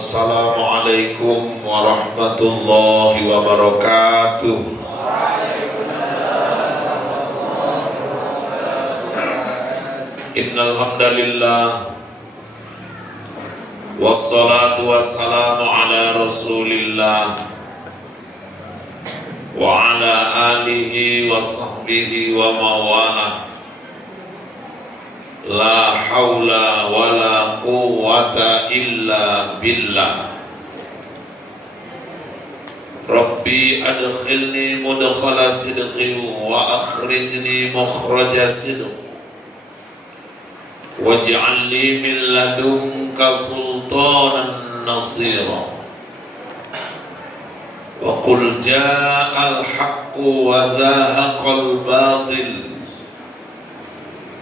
Assalamualaikum warahmatullahi wabarakatuh. Innal hamdalillah wassalatu wassalamu ala Rasulillah wa ala alihi wa sahbihi wa mawalah. La haula wa la quwwata illa billah. Rabbi adkhilni mudkhala sidqin wa akhrijni mukhraja sidq waj'alni min ladunka sultanan nasira. Wa qul ja'al haqqu wa zahaqal batil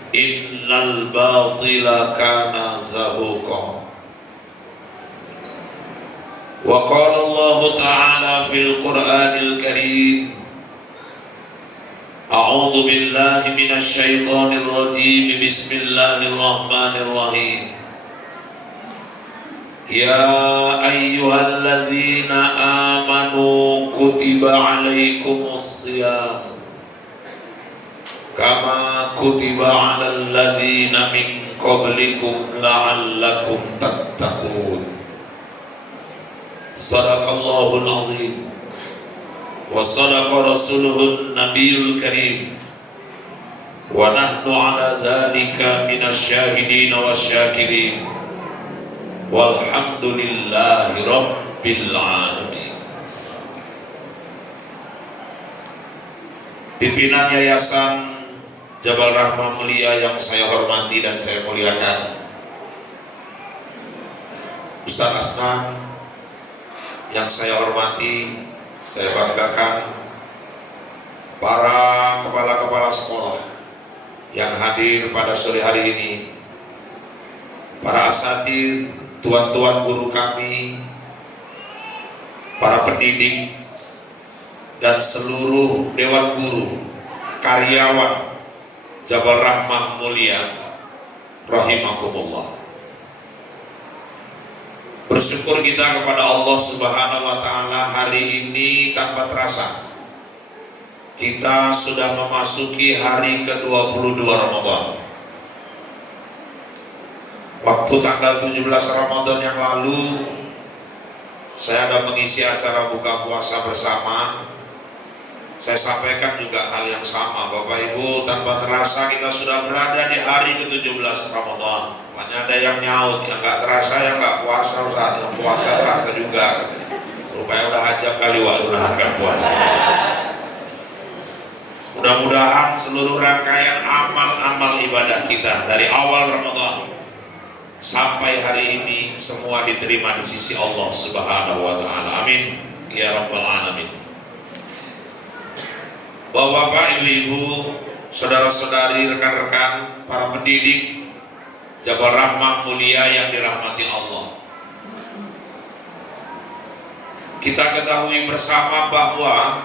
innal batila kana zahuqa. Wa qala Allah ta'ala fil Qur'anil Karim, a'udzu billahi minasy syaithanir rajim, bismillahirrahmanirrahim. Ya ayyuhalladzina amanu kutiba 'alaikumus shiyam kama kutiba 'alal ladzina min qablikum la'allakum tattaqun. Shadaqallahul 'azim wa shadaqa rasuluhun nabiyul karim wa nahnu 'ala dzalika minasy syahidin wasyakirin walhamdulillahi rabbil alamin. Pimpinan Yayasan Jabal Rahmah Mulia yang saya hormati dan saya muliakan, Ustaz Asnan yang saya hormati, saya banggakan, para kepala-kepala sekolah yang hadir pada sore hari ini, para asatidz, tuan-tuan guru kami, para pendidik, dan seluruh dewan guru, karyawan Jabal Rahmah Mulia rahimakumullah. Bersyukur kita kepada Allah Subhanahu wa taala, hari ini tanpa terasa kita sudah memasuki hari ke-22 Ramadan. Waktu tanggal 17 Ramadan yang lalu saya ada mengisi acara buka puasa bersama. Saya sampaikan juga hal yang sama, Bapak Ibu, tanpa terasa kita sudah berada di hari ke-17 Ramadan. Banyak ada yang nyaut, yang gak terasa, yang gak puasa, Ustaz, yang puasa terasa juga. Rupanya udah hajab kali waktu nahan puasa. Mudah-mudahan seluruh rangkaian amal-amal ibadah kita dari awal Ramadan sampai hari ini semua diterima di sisi Allah Subhanahu wa taala. Amin ya rabbal alamin. Bapak-bapak, ibu-ibu, saudara-saudari, rekan-rekan, para pendidik Jabal Rahmah Mulia yang dirahmati Allah, kita ketahui bersama bahwa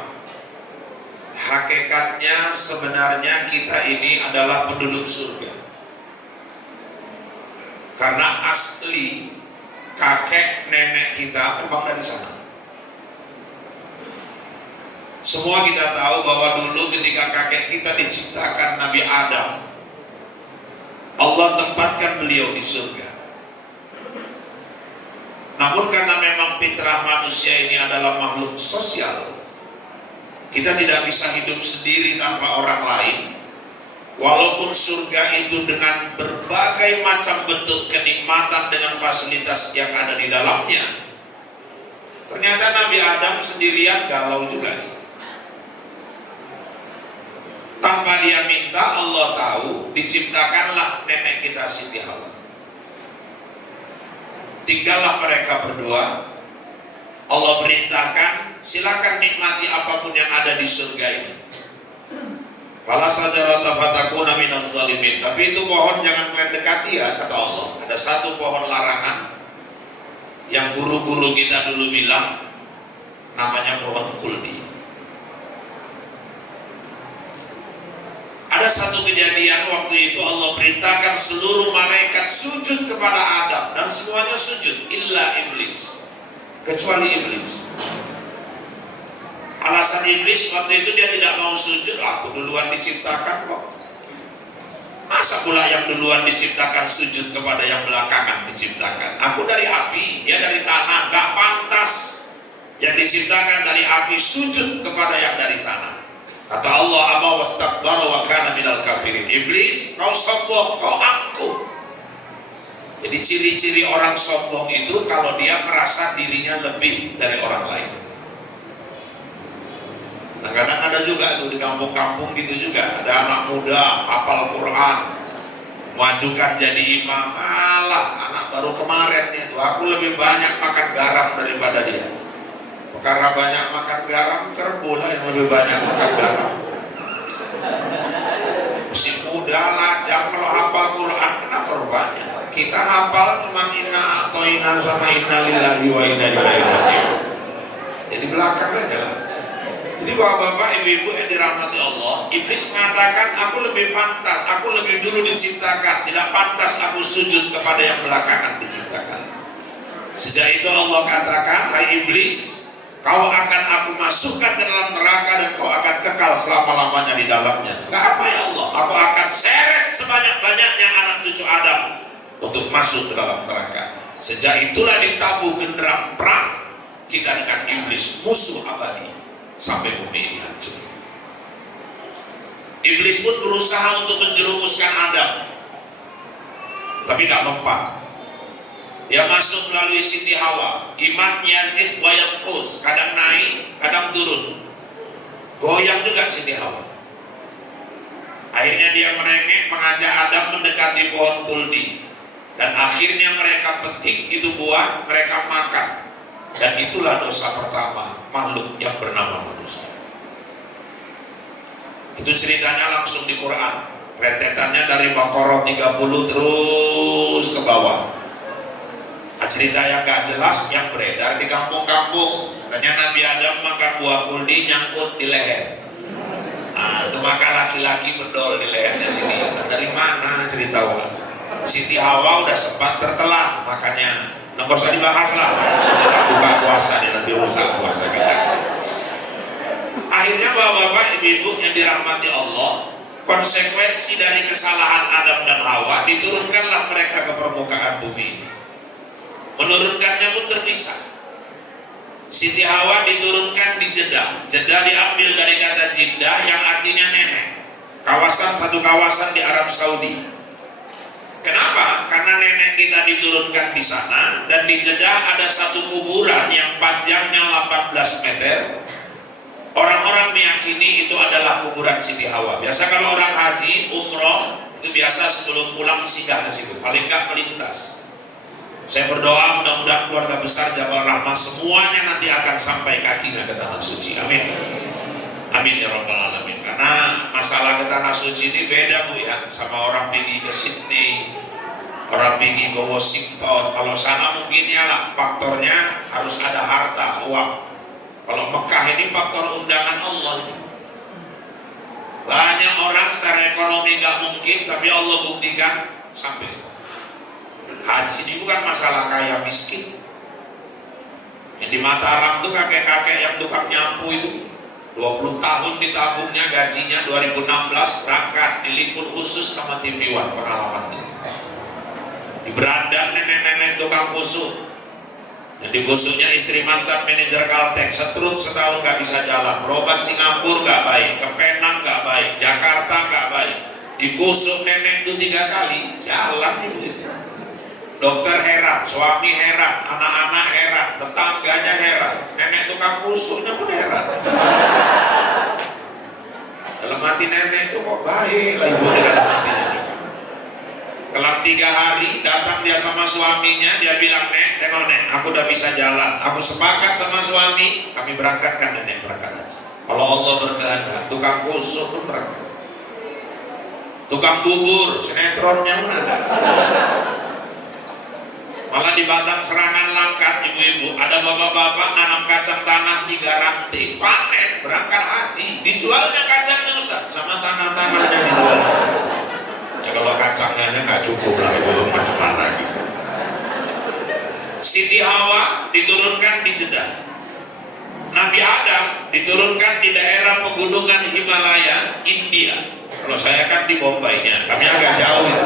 hakikatnya sebenarnya kita ini adalah penduduk surga, karena asli kakek nenek kita memang dari sana. Semua kita tahu bahwa dulu ketika kakek kita diciptakan Nabi Adam, Allah tempatkan beliau di surga. Namun karena memang fitrah manusia ini adalah makhluk sosial, kita tidak bisa hidup sendiri tanpa orang lain. Walaupun surga itu dengan berbagai macam bentuk kenikmatan dengan fasilitas yang ada di dalamnya, ternyata Nabi Adam sendirian galau juga. Tanpa dia minta, Allah tahu, diciptakanlah nenek kita Siti Hawa. Tinggallah mereka berdua. Allah perintahkan, silakan nikmati apapun yang ada di surga ini. Fala sajarata fatakuna minas zalimin. Tapi itu pohon jangan kalian dekati ya, kata Allah. Ada satu pohon larangan yang guru-guru kita dulu bilang, namanya pohon kuldi. Ada satu kejadian waktu itu Allah perintahkan seluruh malaikat sujud kepada Adam dan semuanya sujud illa iblis. kecuali iblis. Alasan iblis waktu itu dia tidak mau sujud, aku duluan diciptakan kok. Masa pula yang duluan diciptakan sujud kepada yang belakangan diciptakan? Aku dari api, dia dari tanah, gak pantas yang diciptakan dari api sujud kepada yang dari tanah. Kata Allah, aba wastakbara wa kana minal kafirin. Iblis, kau sombong, kau angkuh. Jadi ciri-ciri orang sombong itu kalau dia merasa dirinya lebih dari orang lain. Nah, kadang ada juga tuh di kampung-kampung gitu juga, ada anak muda hafal Quran, majukan jadi imam. Alah, anak baru kemarin itu, aku lebih banyak makan garam daripada dia. Karena banyak makan garam, kerbola yang lebih banyak makan garam. Masih muda, lajang, kalau hafal Quran, kenapa rupanya? Kita hafal cuma inna atoina sama inna lillahi wa inna ilaihi raji'un. Jadi belakang aja lah. Jadi bapak-bapak, ibu-ibu yang dirahmati Allah, iblis mengatakan aku lebih pantas, aku lebih dulu diciptakan, tidak pantas aku sujud kepada yang belakangan diciptakan. Sejak itu Allah katakan, hai iblis, kau akan aku masukkan ke dalam neraka dan kau akan kekal selama-lamanya di dalamnya. Gak apa ya Allah, aku akan seret sebanyak-banyaknya anak cucu Adam untuk masuk ke dalam neraka. Sejak itulah ditabuh genderang perang kita dengan iblis, musuh abadi, sampai bumi ini hancur. Iblis pun berusaha untuk menjerumuskan Adam, tapi gak mempan. Dia masuk melalui Siti Hawa, iman Yazid wa Yaquz, kadang naik, kadang turun. Goyang juga Siti Hawa. Akhirnya dia merengek mengajak Adam mendekati pohon kuldi. Dan akhirnya mereka petik itu buah, mereka makan. Dan itulah dosa pertama makhluk yang bernama manusia. Itu ceritanya langsung di Quran. Rentetannya dari Baqarah 30 terus ke bawah. Nah, cerita yang gak jelas yang beredar di kampung-kampung. Katanya Nabi Adam makan buah kuldi nyangkut di leher. Nah, itu maka laki-laki bedol di lehernya sini. Nah, dari mana cerita Siti Hawa udah sempat tertelan, makanya nggak usah dibahas lah. Kita buka puasa nih, nanti rusak puasa kita. Akhirnya bapak-bapak, ibu-ibu yang dirahmati Allah, konsekuensi dari kesalahan Adam dan Hawa, diturunkanlah mereka ke permukaan bumi ini. Menurunkannya pun terpisah. Siti Hawa diturunkan di Jeddah. Jeddah diambil dari kata Jiddah yang artinya nenek. Satu kawasan di Arab Saudi. Kenapa? Karena nenek kita diturunkan di sana, dan di Jeddah ada satu kuburan yang panjangnya 18 meter. Orang-orang meyakini itu adalah kuburan Siti Hawa. Biasa kalau orang haji, umroh, itu biasa sebelum pulang singgah ke situ, paling nggak melintas. Saya berdoa mudah-mudahan keluarga besar Jabal Rahmah semuanya nanti akan sampai kakinya ke tanah suci. Amin. Amin ya rabbal alamin. Karena masalah ke tanah suci ini beda bu ya, sama orang pergi ke Sydney, orang pergi ke Washington. Kalau sana mungkin ya lah faktornya harus ada harta, uang. Kalau Mekah ini faktor undangan Allah ini. Banyak orang secara ekonomi nggak mungkin, tapi Allah buktikan sampai. Haji ini bukan masalah kaya miskin. Yang di Mataram tuh kakek-kakek yang tukang nyapu itu 20 tahun ditabungnya, gajinya 2016 berangkat, diliput khusus sama TV One pengalaman ini. Di Berandan nenek-nenek tukang kusuk, yang digusuknya istri mantan manajer Caltex, setruk setahun gak bisa jalan, berobat Singapura gak baik, ke Penang gak baik, Jakarta gak baik, digusuk nenek itu 3 kali, jalan ibu itu. Dokter heran, suami heran, anak-anak heran, tetangganya heran, nenek tukang kusuknya pun heran. Dalam hati nenek itu kok baik lah ibu di dalam hatinya. Kelang 3 hari datang dia sama suaminya, dia bilang, nek, tengok nek, aku udah bisa jalan, aku sepakat sama suami, kami berangkatkan nenek berangkat haji. Kalau Allah berkehendak, tukang kusuk pun berangkat. Tukang bubur, sinetronnya pun ada. Malah di Batang Serangan Langkat, ibu-ibu, ada bapak-bapak nanam kacang tanah 3 ranting, panen, berangkat haji, dijualnya kacangnya Ustaz, sama tanah-tanahnya dijual. Ya kalau kacangnya nggak cukup lah, ibu macam mana gitu. Siti Hawa diturunkan di Jeddah. Nabi Adam diturunkan di daerah pegunungan Himalaya, India. Kalau saya kan di Bombaynya, kami agak jauh itu.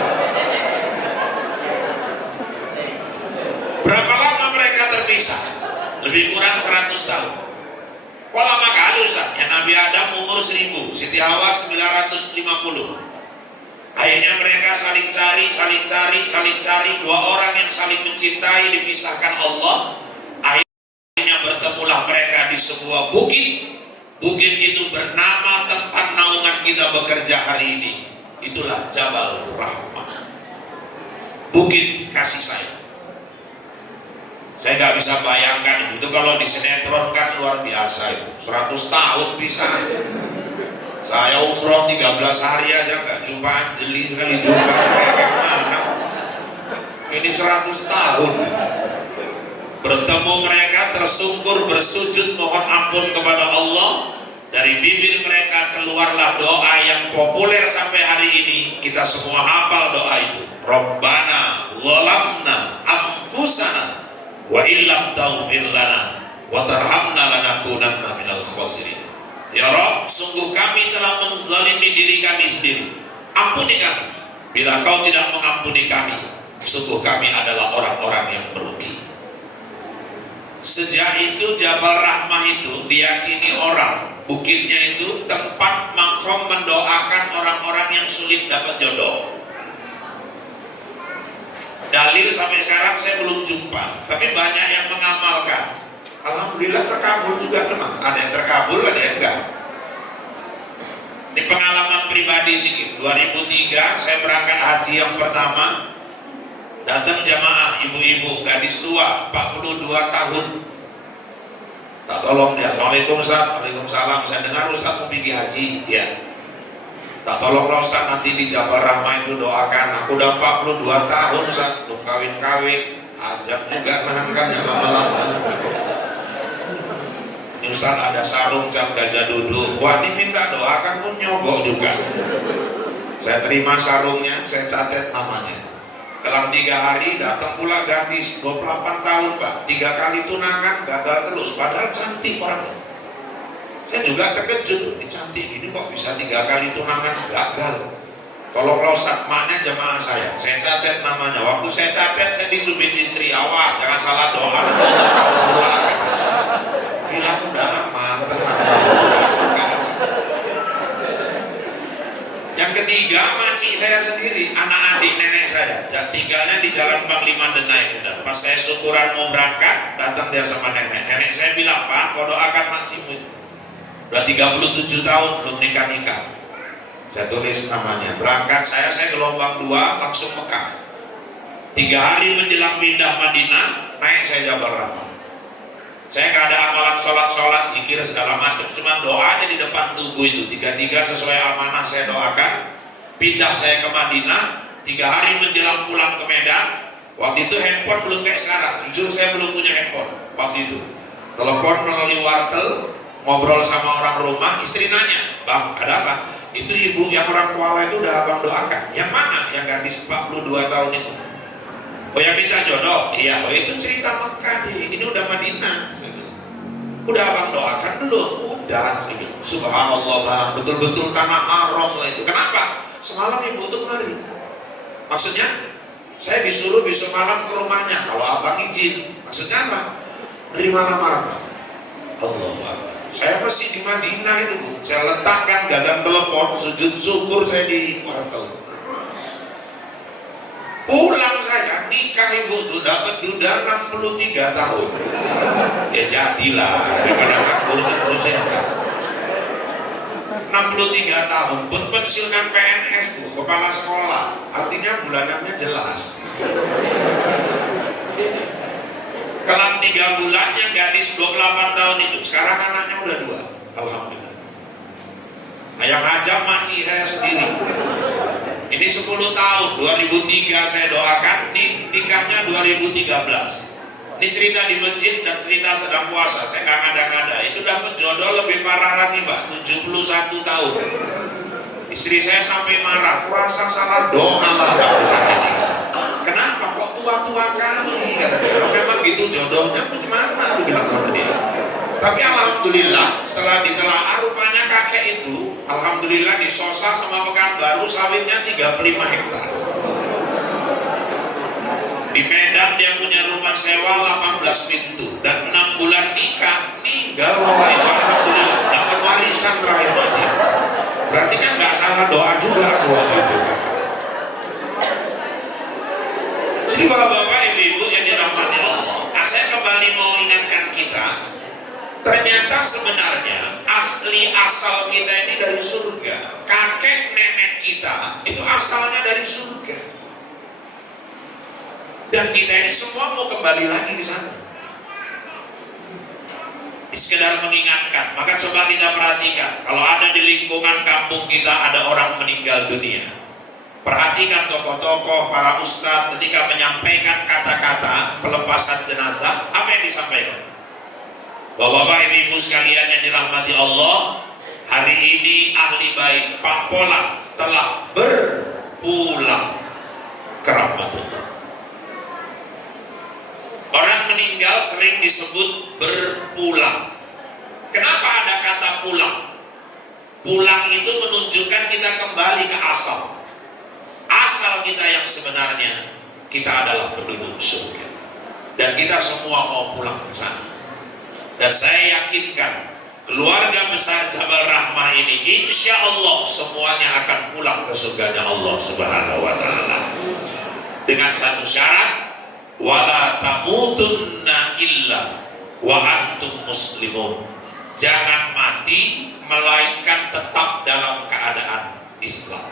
Berapa lama mereka terpisah? Lebih kurang 100 tahun. Pola maka Ustaz, ya Nabi Adam umur 1000, Siti Hawa 950. Akhirnya mereka saling cari. Dua orang yang saling mencintai dipisahkan Allah. Akhirnya bertemulah mereka di sebuah bukit. Bukit itu bernama tempat naungan kita bekerja hari ini. Itulah Jabal Rahmah, bukit kasih sayang. Saya nggak bisa bayangkan itu kalau di sinetron kan luar biasa itu. 100 tahun bisa. Saya umroh 13 hari aja nggak jumpa Anjeli, sekali jumpa kayak mana. Ini 100 tahun. Bertemu mereka, tersungkur, bersujud, mohon ampun kepada Allah. Dari bibir mereka keluarlah doa yang populer sampai hari ini. Kita semua hafal doa itu. Rabbana zalamna anfusana wa illam taghfir lana wa tarhamna lanakunanna minal khasirin. Ya Rabb, sungguh kami telah menzalimi diri kami sendiri. Ampuni kami. Bila Kau tidak mengampuni kami, sungguh kami adalah orang-orang yang merugi. Sejak itu Jabal Rahmah itu diyakini orang, bukitnya itu tempat makom mendoakan orang-orang yang sulit dapat jodoh. Dalil sampai sekarang saya belum jumpa, tapi banyak yang mengamalkan. Alhamdulillah terkabul juga memang. Ada yang terkabul, ada yang enggak. Ini pengalaman pribadi sih. 2003 saya berangkat haji yang pertama. Datang jamaah ibu-ibu, gadis tua, 42 tahun. Tak tolong dia. Assalamualaikum Ustaz. Waalaikumsalam. Saya dengar Ustaz mau pergi haji. Ya. Tak tolong Ustaz, nanti di Jabal Rahmah itu doakan. Aku udah 42 tahun Ustaz, belum kawin-kawin. Ajab juga nahan kan ya lama-lama. Ustaz ada sarung cap gajah duduk. Wah, diminta doakan pun nyogok juga. Saya terima sarungnya, saya catat namanya. Dalam 3 hari datang pula gadis 28 tahun Pak, 3 kali tunangan gagal terus, padahal cantik orangnya. Saya juga terkejut, ini cantik ini kok bisa 3 kali tunangan gagal. Kalau Ustaz, maknya jemaah saya catat namanya. Waktu saya catat, saya dicubit istri, awas jangan salah doa nanti kau pulang. Bilang udah aman, tenang. Yang ketiga, makcik saya sendiri, anak adik nenek saya, tinggalnya di Jalan Panglima Denai. Pas saya syukuran mau berangkat, datang dia sama nenek. Nenek saya bilang, Pak, kau doakan makcikmu itu. Udah 37 tahun belum nikah-nikah. Saya tulis namanya. Berangkat saya gelombang 2 langsung Mekah. 3 hari menjelang pindah Madinah, naik saya Jabal Rahmah. Saya nggak ada amalan sholat, zikir segala macam, cuma doa aja di depan tugu itu. 3 sesuai amanah saya doakan. Pindah saya ke Madinah, 3 hari menjelang pulang ke Medan. Waktu itu handphone belum kayak sekarang. Jujur saya belum punya handphone waktu itu. Telepon melalui wartel, ngobrol sama orang rumah. Istri nanya, Bang, ada apa? Itu ibu yang orang Kuala itu udah abang doakan. Yang mana? Yang gadis 42 tahun itu. Oh yang minta jodoh? Iya. Oh itu cerita Mekah nih. Ini udah Madinah. Udah abang doakan belum? Udah. Subhanallah Bang, betul-betul tanah haram lah itu. Kenapa? Semalam ibu tuh kemari. Maksudnya saya disuruh besok malam ke rumahnya kalau abang izin. Maksudnya apa? Nerima lamaran. Allah Akbar. Saya masih di Madinah itu Bu. Saya letakkan gagang telepon, sujud syukur saya di wartel. Pulang saya nikah ibu tuh dapat duda 63 tahun. Ya jadilah daripada nganggur terus ya kan. 63 tahun pun pensiunan PNS Bu, kepala sekolah. Artinya bulanannya jelas. Kelam 3 bulan yang gadis 28 tahun itu, sekarang anaknya udah 2. Alhamdulillah. Nah, yang hajab makcik saya sendiri. Ini 10 tahun, 2003 saya doakan, nikahnya 2013. Ini cerita di masjid dan cerita sedang puasa, saya nggak ngada-ngada. Itu dapat jodoh lebih parah lagi Mbak, 71 tahun. Istri saya sampai marah, kurasa salah doa lah Mbak. Kenapa kok tua-tua kali? Kata dia, memang begitu jodohnya gimana, aku bilang sama dia. Tapi alhamdulillah setelah ditelaah rupanya kakek itu, alhamdulillah di Sosa sama Pekanbaru sawitnya 35 hektar. Di Medan dia punya rumah sewa 18 pintu dan 6 bulan nikah, ninggal Bapak Ibu, alhamdulillah dapat warisan terakhir masih. Berarti kan nggak salah doa juga aku waktu itu. Jadi Bapak Ibu yang dirahmati Allah, saya kembali mau ingatkan kita, ternyata sebenarnya asal kita ini dari surga. Kakek nenek kita itu asalnya dari surga. Dan kita ini semua mau kembali lagi ke sana. Sekedar mengingatkan, maka coba kita perhatikan, kalau ada di lingkungan kampung kita ada orang meninggal dunia, perhatikan tokoh-tokoh, para ustadz ketika menyampaikan kata-kata pelepasan jenazah, apa yang disampaikan? Bapak ibu sekalian yang dirahmati Allah, hari ini ahli baik Pak Pola telah berpulang ke rahmatullah. Orang meninggal sering disebut berpulang. Kenapa ada kata pulang? Pulang itu menunjukkan kita kembali ke asal. Asal kita yang sebenarnya, kita adalah penduduk surga. Dan kita semua mau pulang ke sana. Dan saya yakinkan keluarga besar Jabal Rahmah ini insya Allah semuanya akan pulang ke surganya Allah Subhanahu wa Ta'ala. Dengan satu syarat, wala tamutunna illa wa antum muslimun. Jangan mati melainkan tetap dalam keadaan Islam.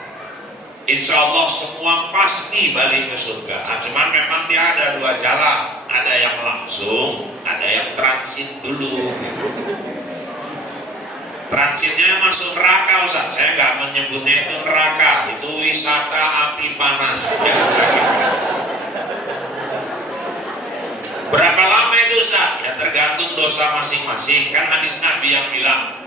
Insya Allah semua pasti balik ke surga. Cuman memang dia ada dua jalan, ada yang langsung, ada yang transit dulu. Transitnya masuk neraka Ustaz. Saya nggak menyebutnya itu neraka, itu wisata api panas. Ya, berapa lama itu Ustaz? Ya tergantung dosa masing-masing. Kan hadis Nabi yang bilang,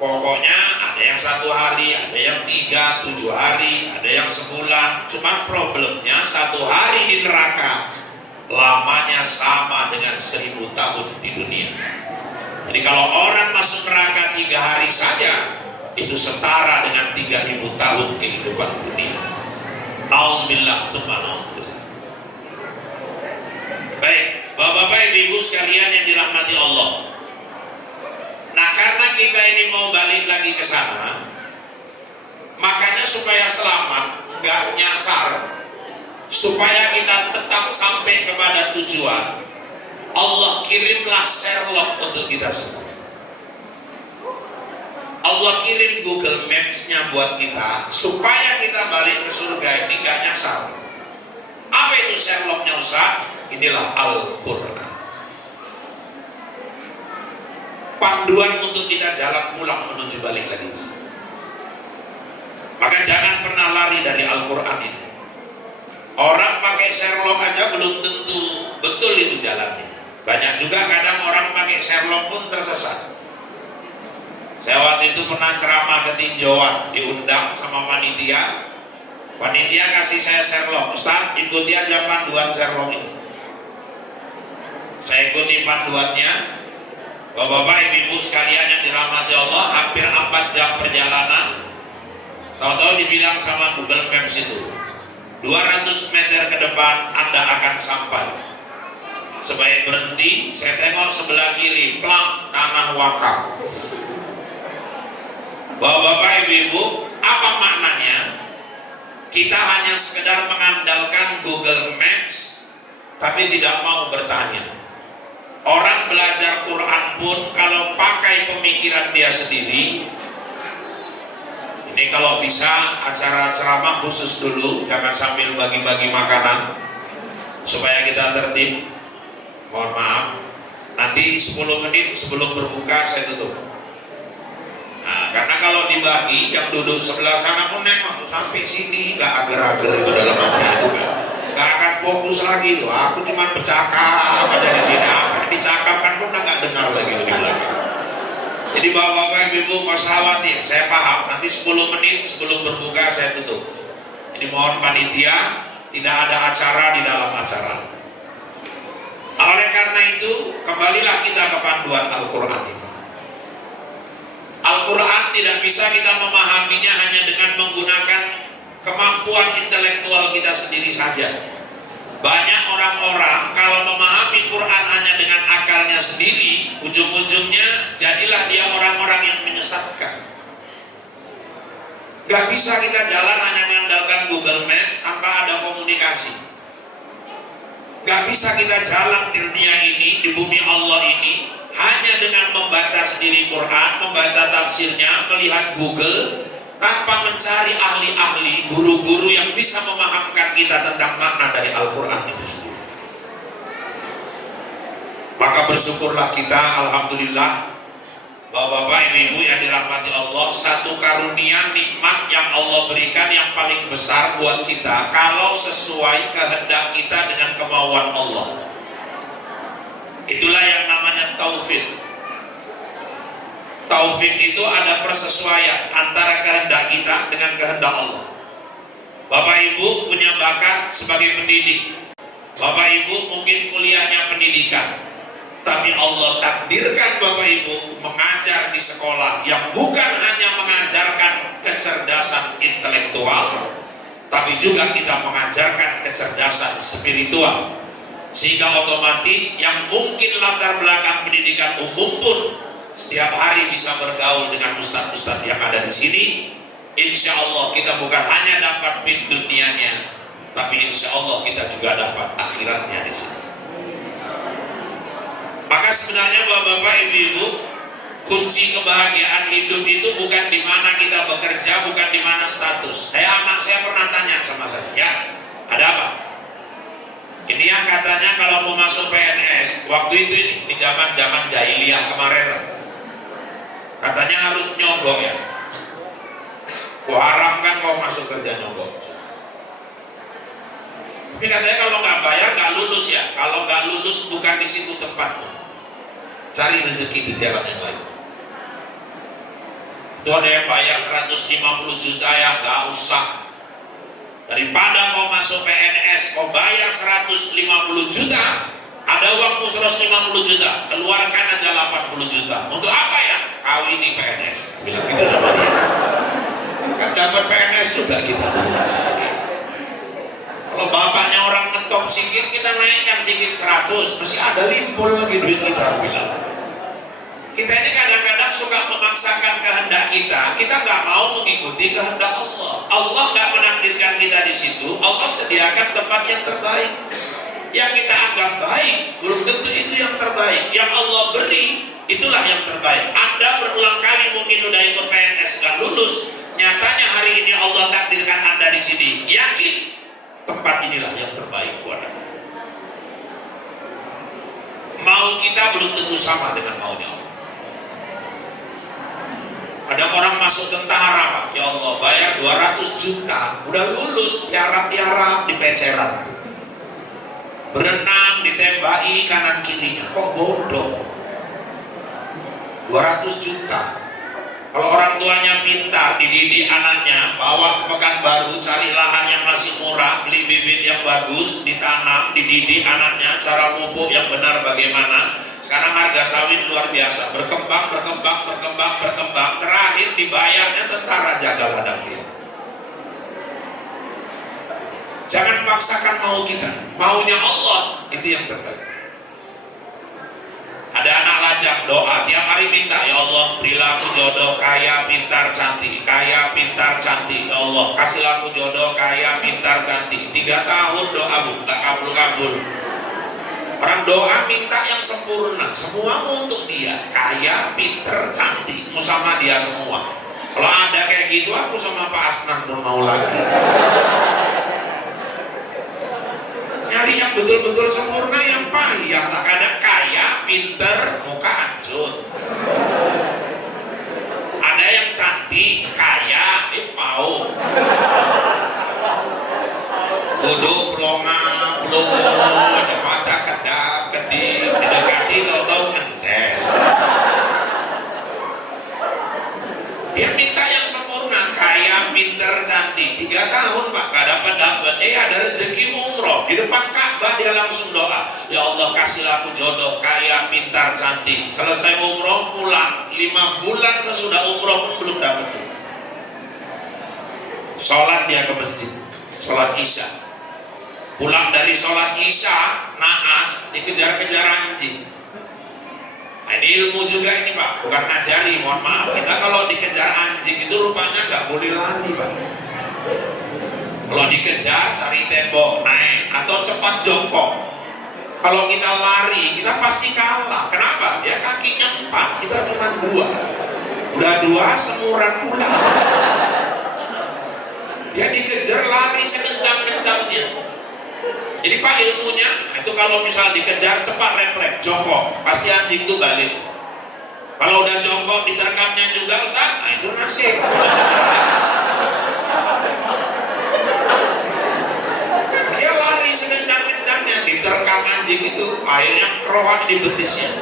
pokoknya ada yang 1 hari, ada yang 3, 7 hari, ada yang sebulan. Cuma problemnya 1 hari di neraka lamanya sama dengan 1000 tahun di dunia. Jadi kalau orang masuk neraka 3 hari saja, itu setara dengan 3000 tahun kehidupan dunia. Nauzubillah summa nauzubillah. Baik, Bapak-bapak, ibu-ibu sekalian yang dirahmati Allah. Nah, karena kita ini mau balik lagi ke sana, makanya supaya selamat, nggak nyasar, supaya kita tetap sampai kepada tujuan, Allah kirimlah Sherlock untuk kita semua. Allah kirim Google Maps-nya buat kita, supaya kita balik ke surga ini nggak nyasar. Apa itu Sherlock-nya Ustaz? Inilah Al-Quran, panduan untuk kita jalan pulang menuju balik lagi. Maka jangan pernah lari dari Al-Quran ini. Orang pakai Sherlock aja belum tentu betul itu jalannya. Banyak juga kadang orang pakai Sherlock pun tersesat. Saya waktu itu pernah ceramah ke tinjauan, diundang sama panitia. Panitia kasih saya Sherlock, Ustaz ikuti aja panduan Sherlock ini. Saya ikuti panduannya. Bapak-bapak, ibu-ibu sekalian yang dirahmati Allah, hampir 4 jam perjalanan. Tahu-tahu dibilang sama Google Maps itu, 200 meter ke depan Anda akan sampai. Sebaik berhenti, saya tengok sebelah kiri, plak, tanah wakaf. Bapak-bapak, ibu-ibu, apa maknanya? Kita hanya sekedar mengandalkan Google Maps, tapi tidak mau bertanya. Orang belajar Quran pun kalau pakai pemikiran dia sendiri, ini kalau bisa acara ceramah khusus dulu, jangan sambil bagi-bagi makanan, supaya kita tertib. Mohon maaf, nanti 10 menit sebelum berbuka saya tutup. Nah, karena kalau dibagi, yang duduk sebelah sana pun nengok sampai sini, gak ager-ager itu dalam hati itu, gak akan fokus lagi tuh. Aku cuma bercakap aja di sini, apa yang dicakapkan pun gak dengar lagi di belakang. Jadi bapak-bapak, ibu-ibu, nggak usah khawatir, saya paham. Nanti 10 menit sebelum berbuka saya tutup. Jadi mohon panitia, tidak ada acara di dalam acara. Oleh karena itu, kembalilah kita ke panduan Al-Quran ini. Al-Quran tidak bisa kita memahaminya hanya dengan menggunakan kemampuan intelektual kita sendiri saja. Banyak orang-orang kalau memahami Quran hanya dengan akalnya sendiri, ujung-ujungnya jadilah dia orang-orang yang menyesatkan. Gak bisa kita jalan hanya mengandalkan Google Maps tanpa ada komunikasi. Gak bisa kita jalan di dunia ini, di bumi Allah ini, hanya dengan membaca sendiri Quran, membaca tafsirnya, melihat Google, tanpa mencari ahli-ahli, guru-guru yang bisa memahamkan kita tentang makna dari Al-Quran itu sendiri. Maka bersyukurlah kita, alhamdulillah, Bapak-bapak, ibu-ibu yang dirahmati Allah, satu karunia nikmat yang Allah berikan yang paling besar buat kita kalau sesuai kehendak kita dengan kemauan Allah. Itulah yang namanya taufik. Taufik itu ada persesuaian antara kehendak kita dengan kehendak Allah. Bapak ibu punya bakat sebagai pendidik. Bapak ibu mungkin kuliahnya pendidikan, tapi Allah takdirkan Bapak Ibu mengajar di sekolah yang bukan hanya mengajarkan kecerdasan intelektual, tapi juga kita mengajarkan kecerdasan spiritual. Sehingga otomatis yang mungkin latar belakang pendidikan umum pun setiap hari bisa bergaul dengan ustadz-ustadz yang ada di sini. Insya Allah kita bukan hanya dapat dunianya, tapi insya Allah kita juga dapat akhiratnya di sini. Maka sebenarnya bapak-bapak, ibu-ibu, kunci kebahagiaan hidup itu bukan di mana kita bekerja, bukan di mana status. Anak saya pernah tanya sama saya, ya, ada apa? Ini yang katanya kalau mau masuk PNS, waktu itu ini di zaman jahiliyah kemarin lah, katanya harus nyogok ya. Wah, haram kan kalau masuk kerja nyogok. Tapi katanya kalau nggak bayar nggak lulus ya. Kalau nggak lulus bukan di situ tempatmu. Cari rezeki di jalan yang lain. Itu ada yang bayar 150 juta ya, nggak usah. Daripada kau masuk PNS, kau bayar 150 juta, ada uangmu 150 juta, keluarkan aja 80 juta. Untuk apa ya? Kawin di PNS. Bilang gitu sama dia. Kan dapat PNS juga kita bilang sama dia. Kalau bapaknya orang ngetop sikit, kita naikkan sikit 100, masih ada limpul lagi duit kita bilang. Kita ini kadang-kadang suka memaksakan kehendak kita nggak mau mengikuti kehendak Allah. Allah nggak menakdirkan kita di situ, Allah sediakan tempat yang terbaik. Yang kita anggap baik, belum tentu itu yang terbaik. Yang Allah beri, itulah yang terbaik. Anda berulang kali mungkin udah ikut PNS nggak lulus, nyatanya hari ini Allah takdirkan Anda di sini. Yakin tempat inilah yang terbaik buat Anda. Mau kita belum tentu sama dengan maunya Allah. Ada orang masuk tentara, Pak, ya Allah, bayar 200 juta, udah lulus, tiarap-tiarap di peceran, berenang ditembaki kanan kirinya, kok bodoh. 200 juta. Kalau orang tuanya pintar, dididik anaknya, bawa ke Pekanbaru, cari lahan yang masih murah, beli bibit yang bagus, ditanam, dididik anaknya, cara pupuk yang benar bagaimana. Sekarang harga sawit luar biasa, berkembang, terakhir dibayarnya tentara jaga ladang dia. Jangan paksakan mau kita, maunya Allah itu yang terbaik. Ada anak lajang doa, tiap hari minta, ya Allah berilah aku jodoh kaya, pintar, cantik, kaya, pintar, cantik, ya Allah kasihlah aku jodoh kaya, pintar, cantik. 3 tahun doa bu, gak kabul-kabul. Orang doa minta yang sempurna, semua untuk dia, kaya, pinter, cantik, mau sama dia semua. Kalau ada kayak gitu, aku sama Pak Asnan belum mau lagi. Nyari yang betul-betul sempurna yang payah lah. Kadang kaya, pinter, muka hancur. Ada yang cantik, kaya, mau. Duduk, pelonga, pelongo, ada mata kedap, kedip, didekati, tahu-tahu ngeces. Dia minta yang sempurna, kaya, pinter, cantik. 3 3 tahun Pak, gak dapat. Ada rezeki umroh di depan Ka'bah, dia langsung doa, ya Allah kasihlah aku jodoh, kaya, pintar, cantik. Selesai umroh pulang, 5 bulan sesudah umroh pun belum dapat. Sholat dia ke masjid, sholat isya. Pulang dari sholat isya, naas, dikejar-kejar anjing. Nah, ini ilmu juga ini Pak, bukan ngajari, mohon maaf. Kita kalau dikejar anjing itu rupanya nggak boleh lari Pak. Kalau dikejar cari tembok, naik, atau cepat jongkok. Kalau kita lari, kita pasti kalah. Kenapa? Dia kakinya 4, kita cuma 2. Udah 2, semuran pula. Dia dikejar lari sekencang-kencangnya. Jadi Pak ilmunya itu kalau misal dikejar cepat refleks jongkok, pasti anjing itu balik. Kalau udah jongkok diterkamnya juga Ustaz, nah itu nasib. Dia lari sekencang-kencangnya, diterkam anjing itu, akhirnya keroak di betisnya.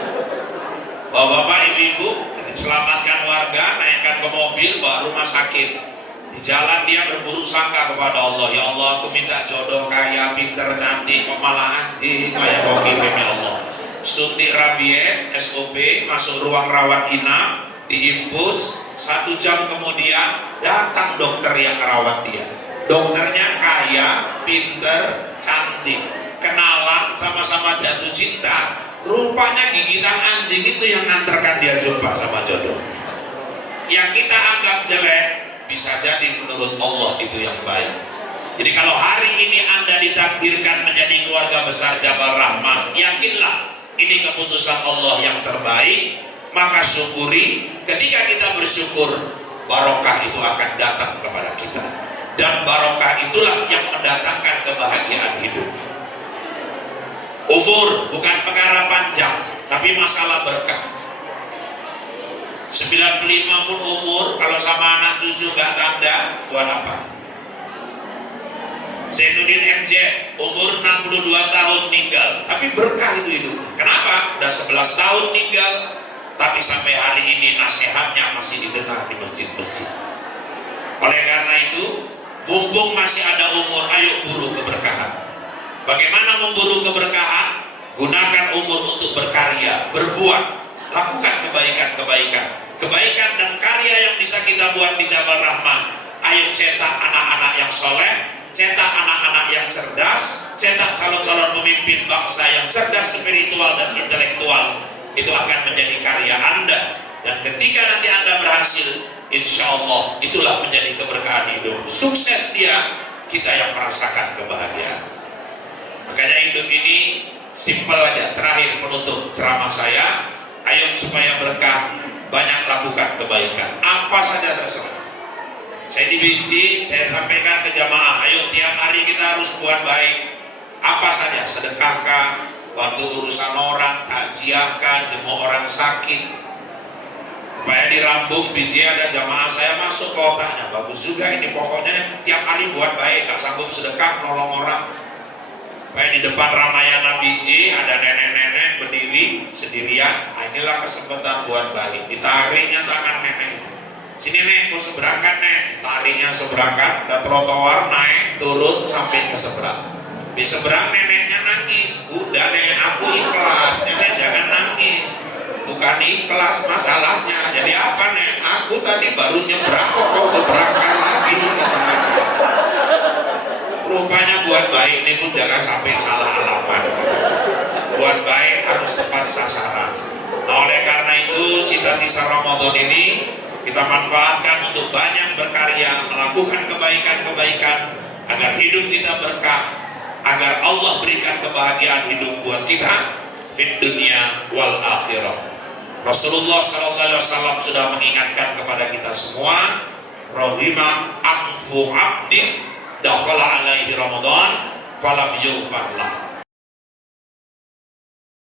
Bapak-bapak, ibu-ibu, selamatkan warga, naikkan ke mobil, bawa rumah sakit. Di jalan dia berburuk sangka kepada Allah, ya Allah aku minta jodoh kaya, pinter, cantik, kok malah anjing kayak kau kirim ya Allah. Suntik rabies, SOP, masuk ruang rawat inap, diimpus. 1 jam kemudian datang dokter yang merawat dia. Dokternya kaya, pinter, cantik, kenalan, sama-sama jatuh cinta. Rupanya gigitan anjing itu yang nganterkan dia jumpa sama jodoh. Yang kita anggap jelek bisa jadi menurut Allah itu yang baik. Jadi kalau hari ini Anda ditakdirkan menjadi keluarga besar Jabal Rahmah, yakinlah ini keputusan Allah yang terbaik, maka syukuri. Ketika kita bersyukur, barokah itu akan datang kepada kita, dan barokah itulah yang mendatangkan kebahagiaan hidup. Umur bukan perkara panjang, tapi masalah berkah. 95 pun umur, kalau sama anak cucu gak tanda, buat apa? Zainuddin MJ umur 62 tahun meninggal, tapi berkah itu hidup. Kenapa? Udah 11 tahun meninggal, tapi sampai hari ini nasihatnya masih didengar di masjid-masjid. Oleh karena itu, mumpung masih ada umur, ayo buru keberkahan. Bagaimana memburu keberkahan? Gunakan umur untuk berkarya, berbuat, lakukan kebaikan-kebaikan. Kebaikan dan karya yang bisa kita buat di Jabal Rahmah. Ayo cetak anak-anak yang soleh, cetak anak-anak yang cerdas, cetak calon-calon pemimpin bangsa yang cerdas, spiritual dan intelektual. Itu akan menjadi karya Anda. Dan ketika nanti Anda berhasil, insya Allah itulah menjadi keberkahan hidup. Sukses dia, kita yang merasakan kebahagiaan. Makanya hidup ini simpel aja. Terakhir penutup ceramah saya, ayo supaya berkah, banyak lakukan kebaikan, apa saja terserah. Saya dibenci, saya sampaikan ke jamaah, ayo tiap hari kita harus buat baik. Apa saja, sedekahkah, bantu urusan orang, takziahkah, jenguk orang sakit. Supaya di Rambung biji ada jamaah saya masuk ke otaknya, bagus juga ini, pokoknya tiap hari buat baik, gak sanggup sedekah, nolong orang. Supaya di depan Ramayana biji ada nenek-nenek berdiri sendirian, nah inilah kesempatan buat baik. Ditariknya tangan nenek itu, sini nek, mau seberangkan nek, tariknya seberangkan, ada trotoar, naik, turun sampai ke seberang. Di seberang neneknya nangis, udah nenek aku ikhlas, nenek jangan nangis. Bukan ikhlas masalahnya, jadi apa nek, aku tadi baru nyebrang kok kau seberangkan lagi. Rupanya buat baik ini pun jangan sampai salah alamat. Buat baik harus tepat sasaran. Nah, oleh karena itu sisa-sisa Ramadan ini kita manfaatkan untuk banyak berkarya, melakukan kebaikan-kebaikan agar hidup kita berkah, agar Allah berikan kebahagiaan hidup buat kita di dunia wal akhirah. Rasulullah SAW sudah mengingatkan kepada kita semua, rahimah anfu abdin dakhala alaihi Ramadan falam yughfar lah.